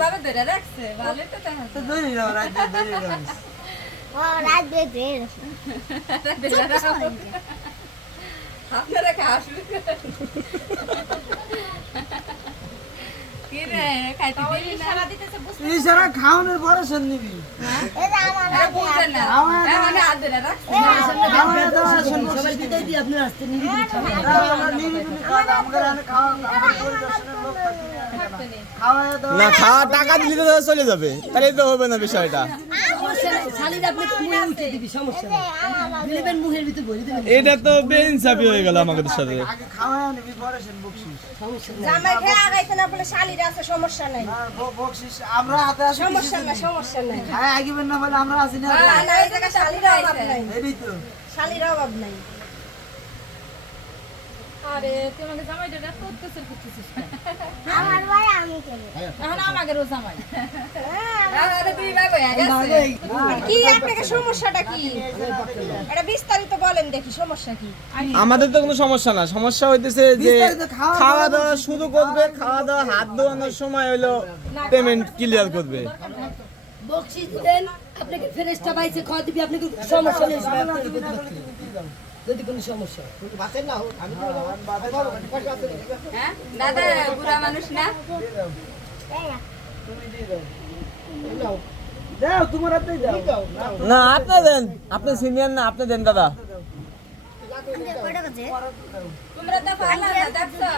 ভালোভাবে ধরে রাখছে ভালোই তো দেখা তো ধরে যাও রাত ধরে যাও ও রাত বেজে আপনারা খাওয়া শুরু করেন কি রে খাইতে দিবি না সারা দিতেছে বুঝতে এই সারা খাওয়ানোর পরে শুন নিবি এটা আমার রাত বুঝে না মানে হাত ধরে রাখছে খাওয়া দাওয়া শুন সবাই বিদায় দিয়ে আপনি আসতে নিবি আমরা নিবি খাওয়া আমরা খাওয়া পরিদর্শনের লোক থাকতে নেই খাওয়া দাওয়া না খাওয়া টাকা দিলে তো চলে যাবে তাহলে তো হবে না বিষয়টা শালির আপনি মুহে উঠে দিবি সমস্যা নেই দিলেবেন মুহের ভিতর ভরে দিবেন এটা তো বেইনসাফি হয়ে গেল আমাদের সাথে আগে খাওয়া নিবি পরে শুন বকশিস সমস্যা নেই জামাই খেয়ে আগাইতে না বলে শালির আছে সমস্যা নাই না বকশিস আমরা হাতে আসি সমস্যা নাই সমস্যা নাই হ্যাঁ আগিবেন না বলে আমরা আসি না না এই জায়গায় শালির অভাব নাই এই তো শালির অভাব নাই আরে তুই আমাকে জামাইটা রাত করতেছিস করতেছিস আমার ভাই আমি কেন এখন আমাকে রোজ জামাই আরে তুই ভাই হয়ে গেছে কি আপনাকে সমস্যাটা কি এটা বিস্তারিত বলেন দেখি সমস্যা কি আমাদের তো কোনো সমস্যা না সমস্যা হইতেছে যে বিস্তারিত খাওয়া দাওয়া শুরু করবে খাওয়া দাওয়া হাত ধোয়ানোর সময় হলো পেমেন্ট ক্লিয়ার করবে বকশিশ দিবেন আপনাকে ফেরেশতা পাইছে খাওয়া দিবি আপনাকে সমস্যা নেই আপনাকে দিতে পারবেন। যদি কোনো সমস্যা হ্যাঁ দাদা বুড়া মানুষ না দাও তোমার হাতে দাও না আপনি দেন আপনি সিনিয়র না আপনি দেন দাদা কয়টা বাজে তোমরা তো পারলা না দেখছো